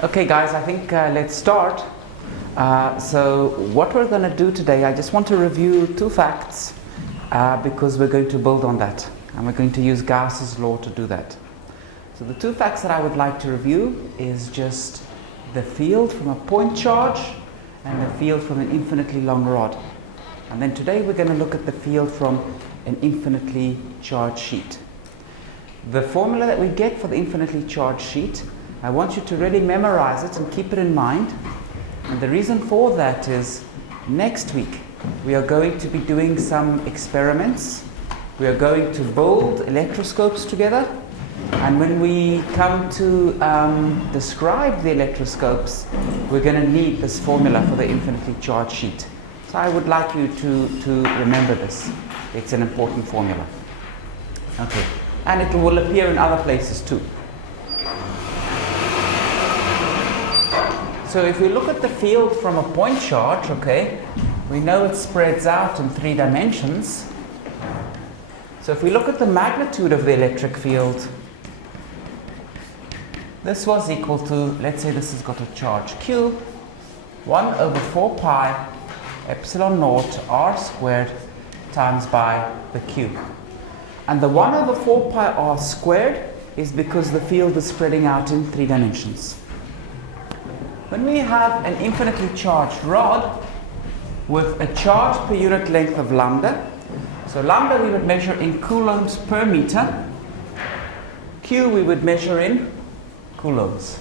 Okay guys, I think let's start. So what we're going to do today, I just want to review two facts because we're going to build on that, and we're going to use Gauss's law to do that. So the two facts that I would like to review is just the field from a point charge and the field from an infinitely long rod. And then today we're going to look at the field from an infinitely charged sheet. The formula that we get for the infinitely charged sheet, I want you to really memorize it and keep it in mind. And the reason for that is next week we are going to be doing some experiments. We are going to build electroscopes together. And when we come to describe the electroscopes, we're going to need this formula for the infinitely charged sheet. So I would like you to remember this. It's an important formula. Okay. And it will appear in other places too. So if we look at the field from a point charge, okay, we know it spreads out in 3 dimensions. So if we look at the magnitude of the electric field, this was equal to, let's say this has got a charge Q, 1 over 4 pi epsilon naught r squared times by the Q. And the 1 over 4 pi r squared is because the field is spreading out in 3 dimensions. When we have an infinitely charged rod with a charge per unit length of lambda, so lambda we would measure in coulombs per meter, Q we would measure in coulombs.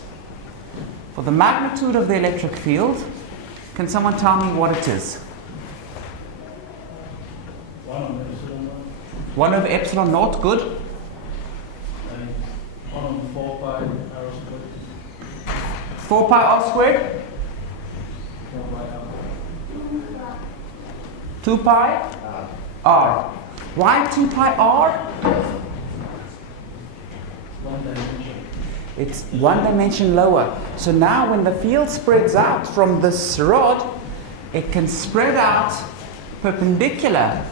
For the magnitude of the electric field, can someone tell me what it is? 1 over epsilon naught, good. 1 over 4 pi r squared. 4 pi r squared? 4 pi r. 2 pi r. Why 2 pi r? 1 dimension. It's 1 dimension lower. So now when the field spreads out from this rod, it can spread out perpendicular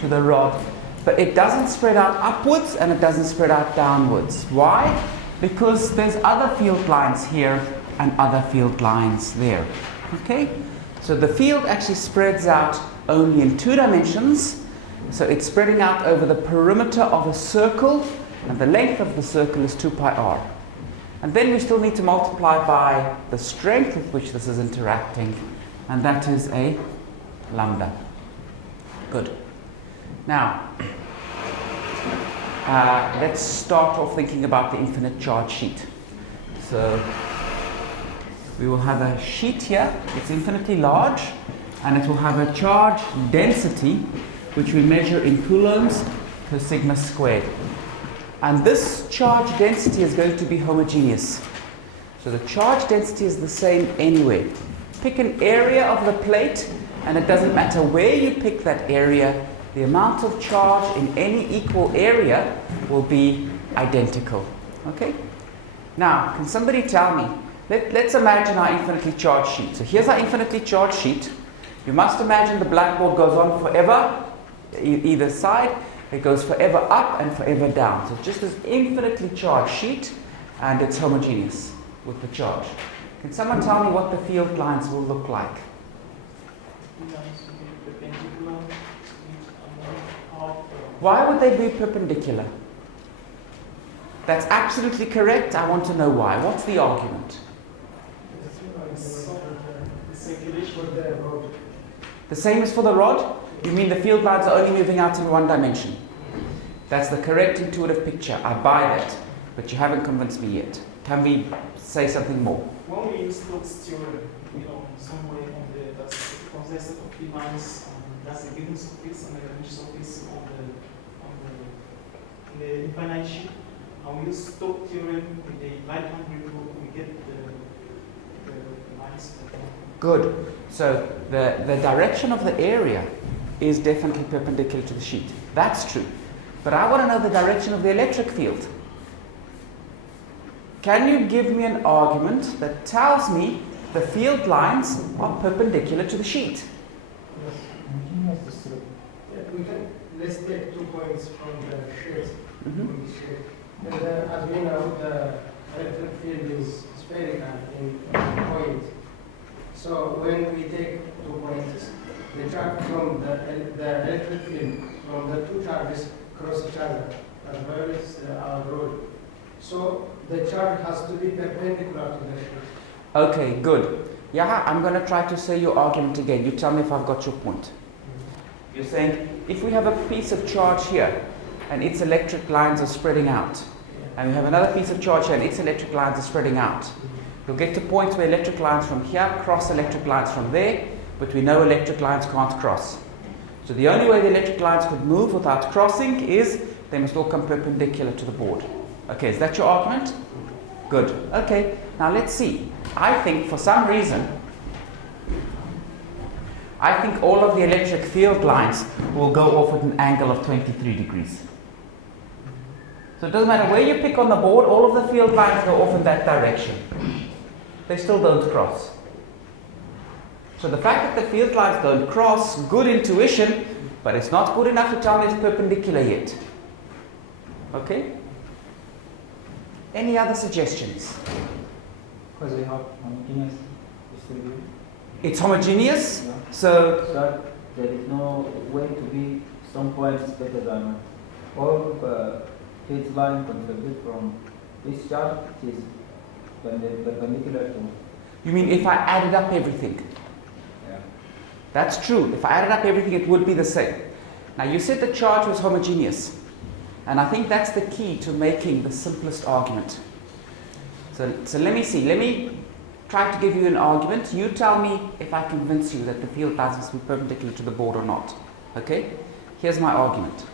to the rod, but it doesn't spread out upwards and it doesn't spread out downwards. Why? Because there's other field lines here and other field lines there. Okay? So the field actually spreads out only in 2 dimensions. So it's spreading out over the perimeter of a circle, and the length of the circle is 2 pi r. And then we still need to multiply by the strength with which this is interacting, and that is a lambda. Good. Now, let's start off thinking about the infinite charge sheet. So we will have a sheet here. It's infinitely large, and it will have a charge density which we measure in coulombs per sigma squared. And this charge density is going to be homogeneous. So the charge density is the same anywhere. Pick an area of the plate, and it doesn't matter where you pick that area, the amount of charge in any equal area will be identical. Okay? Now, can somebody tell me, let's imagine our infinitely charged sheet. So here's our infinitely charged sheet. You must imagine the blackboard goes on forever, either side. It goes forever up and forever down. So it's just this infinitely charged sheet, and it's homogeneous with the charge. Can someone tell me what the field lines will look like? Why would they be perpendicular? That's absolutely correct. I want to know why. What's the argument? The same as for the rod? You mean the field lines are only moving out in 1 dimension? That's the correct intuitive picture. I buy that. But you haven't convinced me yet. Can we say something more? When we use Stokes' theorem, some way on that's the concept of P minus, that's the given surface and the Lagrange surface on the infinite sheet. And we use Stokes' theorem with the right-hand variable, we get the minus. Good. So the direction of the area is definitely perpendicular to the sheet. That's true. But I want to know the direction of the electric field. Can you give me an argument that tells me the field lines are perpendicular to the sheet? Yes. Let's take 2 points from the sheet. And as we know, the electric field is spherical in point. So when we take 2 points, the charge from the electric field from the two charges cross each other, as violates our rule. So the charge has to be perpendicular to the sheet. Okay, good. Yeah, I'm going to try to say your argument again. You tell me if I've got your point. You're saying if we have a piece of charge here and its electric lines are spreading out, and we have another piece of charge here and its electric lines are spreading out, you'll get to points where electric lines from here cross electric lines from there, but we know electric lines can't cross. So the only way the electric lines could move without crossing is they must all come perpendicular to the board. Okay, is that your argument? Good. Okay, now let's see. I think for some reason, I think all of the electric field lines will go off at an angle of 23 degrees. So it doesn't matter where you pick on the board, all of the field lines go off in that direction. They still don't cross. So the fact that the field lines don't cross, good intuition, but it's not good enough to tell me it's perpendicular yet. Okay? Any other suggestions? Because we have homogeneous distribution. It's homogeneous, Yeah. so There is no way to be some points better than all field line contribute from this chart is perpendicular to. you mean if I added up everything? Yeah. That's true. If I added up everything, it would be the same. Now you said the charge was homogeneous, and I think that's the key to making the simplest argument. So let me see. Let me try to give you an argument. You tell me if I convince you that the field lines must be perpendicular to the board or not. Okay? Here's my argument.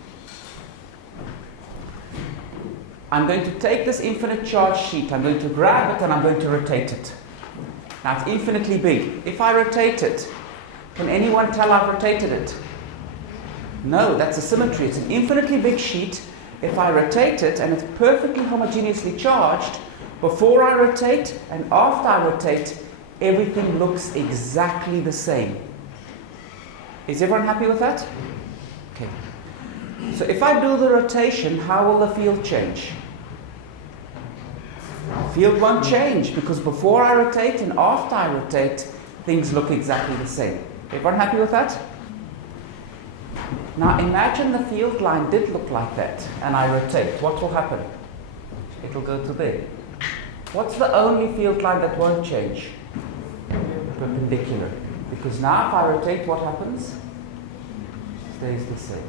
I'm going to take this infinite charge sheet, I'm going to grab it and I'm going to rotate it. Now it's infinitely big. If I rotate it, can anyone tell I've rotated it? No, that's a symmetry. It's an infinitely big sheet. If I rotate it and it's perfectly homogeneously charged, before I rotate and after I rotate, everything looks exactly the same. Is everyone happy with that? Okay. So if I do the rotation, how will the field change? The field won't change because before I rotate and after I rotate, things look exactly the same. Everyone happy with that? Now imagine the field line did look like that and I rotate. What will happen? It will go to there. What's the only field line that won't change? Perpendicular. Because now if I rotate, what happens? It stays the same.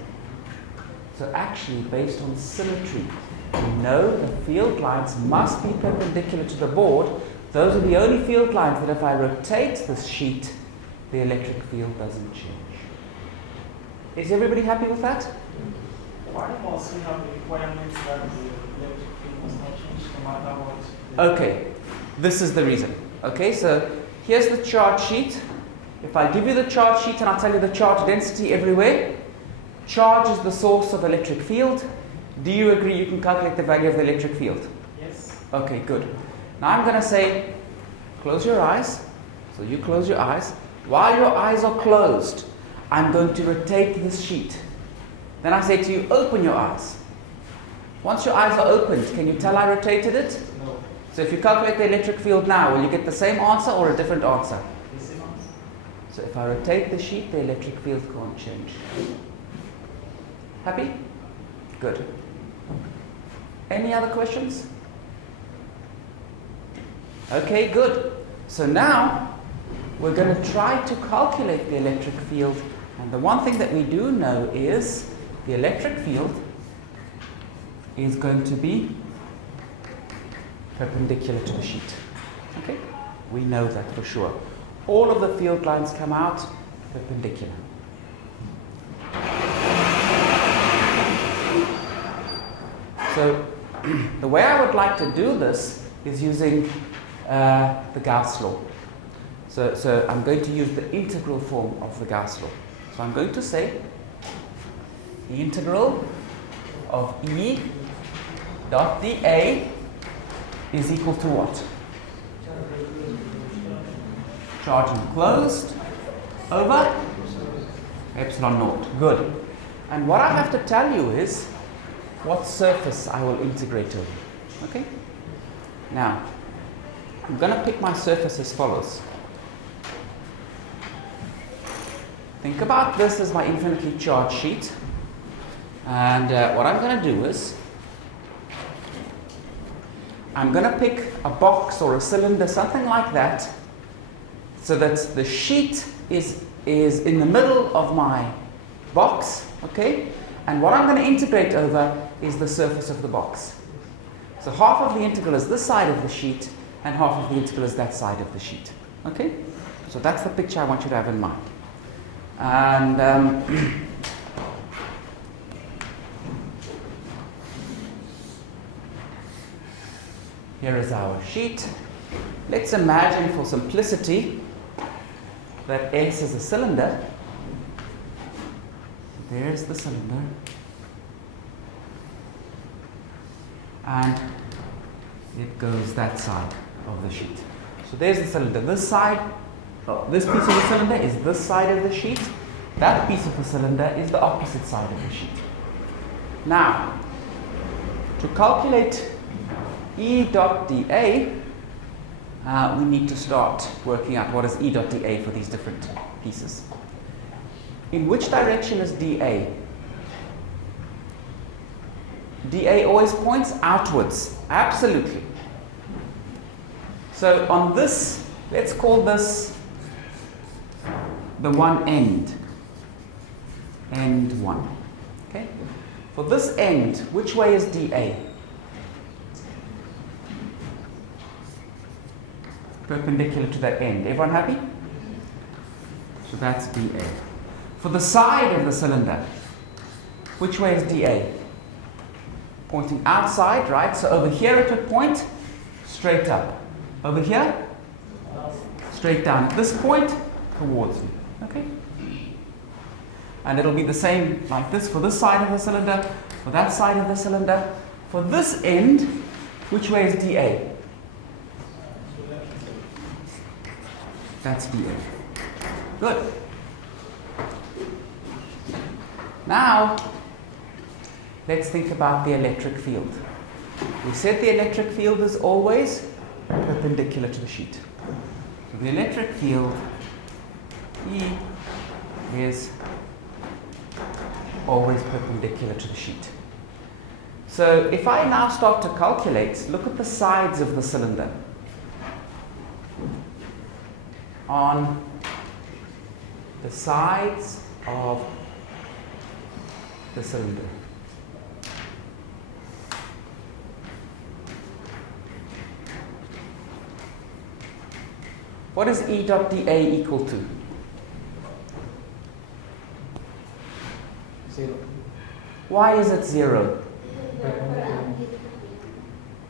So actually, based on symmetry, we know the field lines must be perpendicular to the board. Those are the only field lines that if I rotate this sheet, the electric field doesn't change. Is everybody happy with that? Why must we have the requirement that the electric field must not change no matter what? Okay, this is the reason. Okay, so here's the charge sheet. If I give you the charge sheet and I tell you the charge density everywhere, charge is the source of electric field. Do you agree you can calculate the value of the electric field? Yes. Okay, good. Now I'm going to say, close your eyes. So you close your eyes. While your eyes are closed, I'm going to rotate this sheet. Then I say to you, open your eyes. Once your eyes are opened, can you tell I rotated it? No. So if you calculate the electric field now, will you get the same answer or a different answer? The same answer. So if I rotate the sheet, the electric field can't change. Happy? Good. Any other questions? Okay, good. So now we're going to try to calculate the electric field. And the one thing that we do know is the electric field is going to be perpendicular to the sheet. Okay? We know that for sure. All of the field lines come out perpendicular. So the way I would like to do this is using the Gauss Law. So I'm going to use the integral form of the Gauss Law. So I'm going to say the integral of E dot dA is equal to what? Charge enclosed over epsilon naught. Good. And what I have to tell you is what surface I will integrate over. Okay? Now, I'm going to pick my surface as follows. Think about this as my infinitely charged sheet. And what I'm going to do is, I'm going to pick a box or a cylinder, something like that, so that the sheet is in the middle of my box, okay? And what I'm going to integrate over is the surface of the box. So half of the integral is this side of the sheet, and half of the integral is that side of the sheet, okay? So that's the picture I want you to have in mind. And here is our sheet. Let's imagine for simplicity that S is a cylinder. There's the cylinder. And it goes that side of the sheet. So there's the cylinder. This side, this piece of the cylinder is this side of the sheet. That piece of the cylinder is the opposite side of the sheet. Now, to calculate E dot dA, we need to start working out what is E dot dA for these different pieces. In which direction is dA? dA always points outwards, absolutely. So on this, let's call this the one end, end 1. Okay? For this end, which way is dA? Perpendicular to that end. Everyone happy? So that's dA. For the side of the cylinder, which way is dA? Pointing outside, right? So over here it would point straight up. Over here, straight down. At this point, towards me. Okay? And it'll be the same like this for this side of the cylinder, for that side of the cylinder. For this end, which way is dA? That's dA. Good. Now, let's think about the electric field. We said the electric field is always perpendicular to the sheet. So the electric field, E, is always perpendicular to the sheet. So if I now start to calculate, look at the sides of the cylinder. On the sides of the cylinder. What is E dot dA equal to? 0. Why is it 0?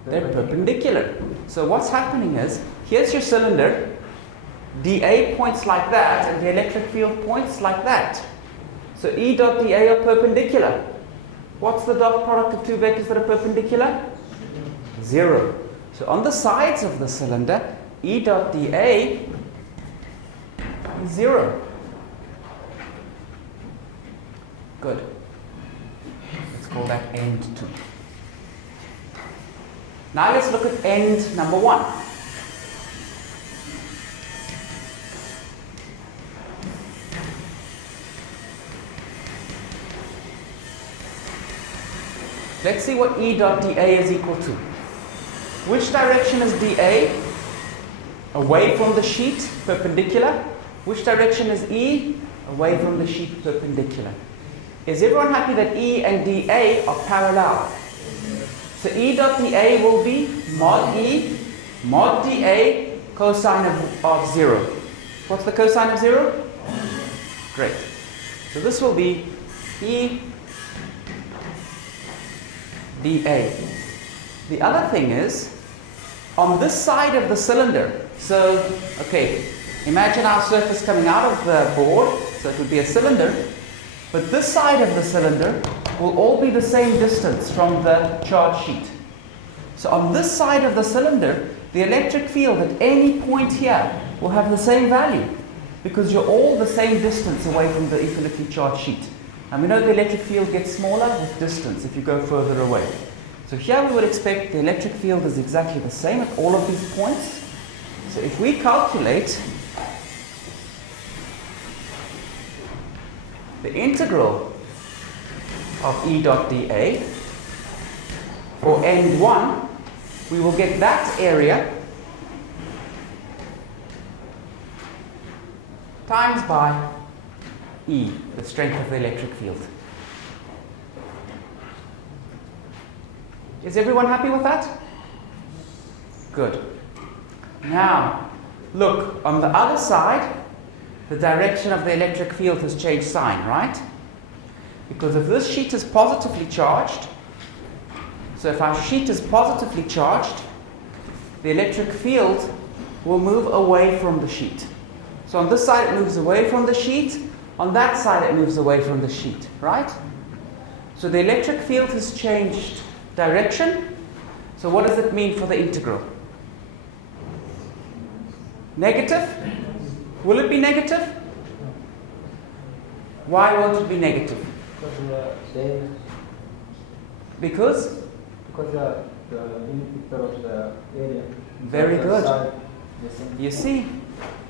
They're perpendicular. So what's happening is, here's your cylinder, dA points like that, and the electric field points like that. So E dot dA are perpendicular. What's the dot product of two vectors that are perpendicular? 0. So on the sides of the cylinder, E dot dA is 0. Good. Let's call that end 2. Now let's look at end number 1. Let's see what E dot dA is equal to. Which direction is dA? Away from the sheet, perpendicular. Which direction is E? Away from the sheet, perpendicular. Is everyone happy that E and dA are parallel? So E dot dA will be mod E, mod dA, cosine of 0. What's the cosine of 0? Great. So this will be E dA. The other thing is, on this side of the cylinder, so, okay, imagine our surface coming out of the board, so it would be a cylinder, but this side of the cylinder will all be the same distance from the charge sheet. So on this side of the cylinder, the electric field at any point here will have the same value, because you're all the same distance away from the infinitely charged sheet. And we know the electric field gets smaller with distance if you go further away. So here we would expect the electric field is exactly the same at all of these points. So if we calculate the integral of E dot dA for N1, we will get that area times by E, the strength of the electric field. Is everyone happy with that? Good. Now, look, on the other side, the direction of the electric field has changed sign, right? Because if this sheet is positively charged, so if our sheet is positively charged, the electric field will move away from the sheet. So on this side it moves away from the sheet, on that side it moves away from the sheet, right? So the electric field has changed direction. So what does it mean for the integral? Negative? Will it be negative? Why won't it be negative? Because? Because the integral of the area. Very good. Side, you see,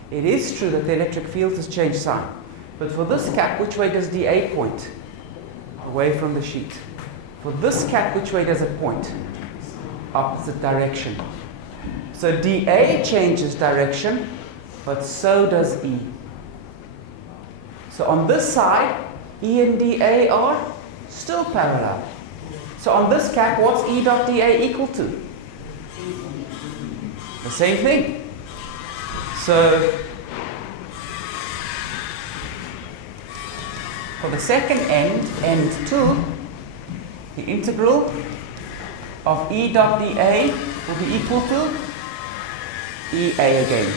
it is true that the electric field has changed sign. But for this cap, which way does dA point? Away from the sheet. For this cap, which way does it point? Opposite direction. So dA changes direction, but so does E. So on this side, E and dA are still parallel. So on this cap, what's E dot dA equal to? The same thing. So for the second end, end2, the integral of E dot dA will be equal to EA again.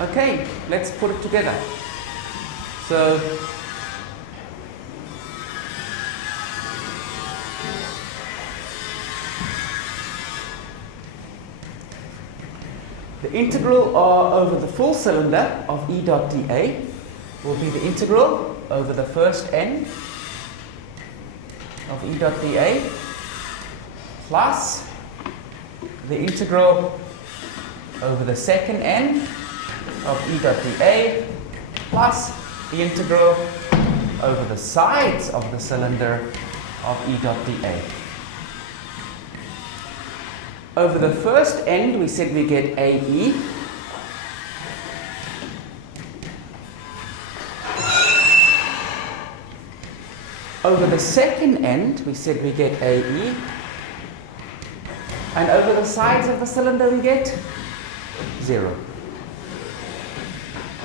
Okay, let's put it together. So the integral over the full cylinder of E dot dA will be the integral over the first end of E dot dA plus the integral over the second end of E dot dA plus the integral over the sides of the cylinder of E dot dA. Over the first end, we said we get AE. Over the second end, we said we get AE. And over the sides of the cylinder, we get 0.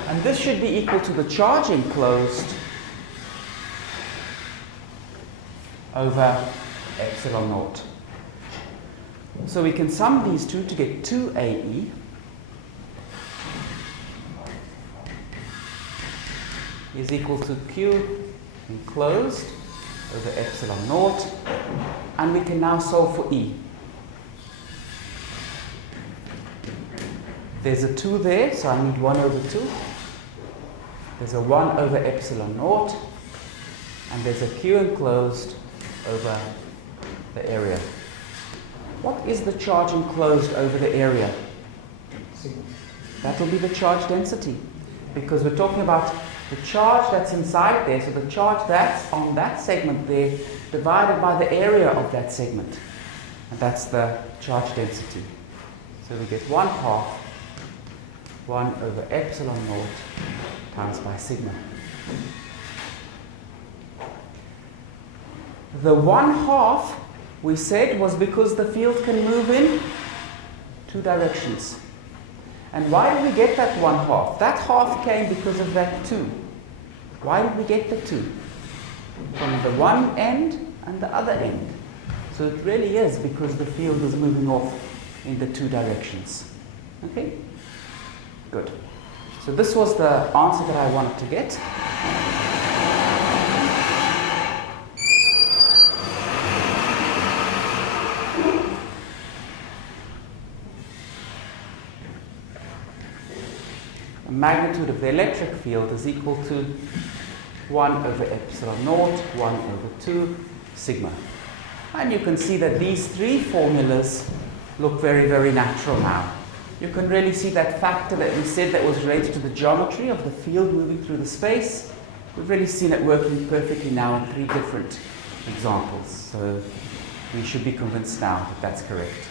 And this should be equal to the charge enclosed over epsilon naught. So we can sum these two to get 2AE is equal to Q enclosed over epsilon naught, and we can now solve for E. There's a 2 there, so I need 1 over 2. There's a 1 over epsilon naught, and there's a Q enclosed over the area. What is the charge enclosed over the area? That will be the charge density, because we're talking about the charge that's inside there, so the charge that's on that segment there divided by the area of that segment. And that's the charge density. So we get 1/2 1 over epsilon naught times by sigma. The 1/2 we said was because the field can move in 2 directions. And why did we get that 1/2? That half came because of that 2. Why did we get the 2? From the one end and the other end. So it really is because the field is moving off in the 2 directions. Okay? Good. So this was the answer that I wanted to get. The magnitude of the electric field is equal to 1 over epsilon naught, 1 over 2 sigma. And you can see that these three formulas look very, very natural now. You can really see that factor that we said that was related to the geometry of the field moving through the space. We've really seen it working perfectly now in three different examples. So we should be convinced now that that's correct.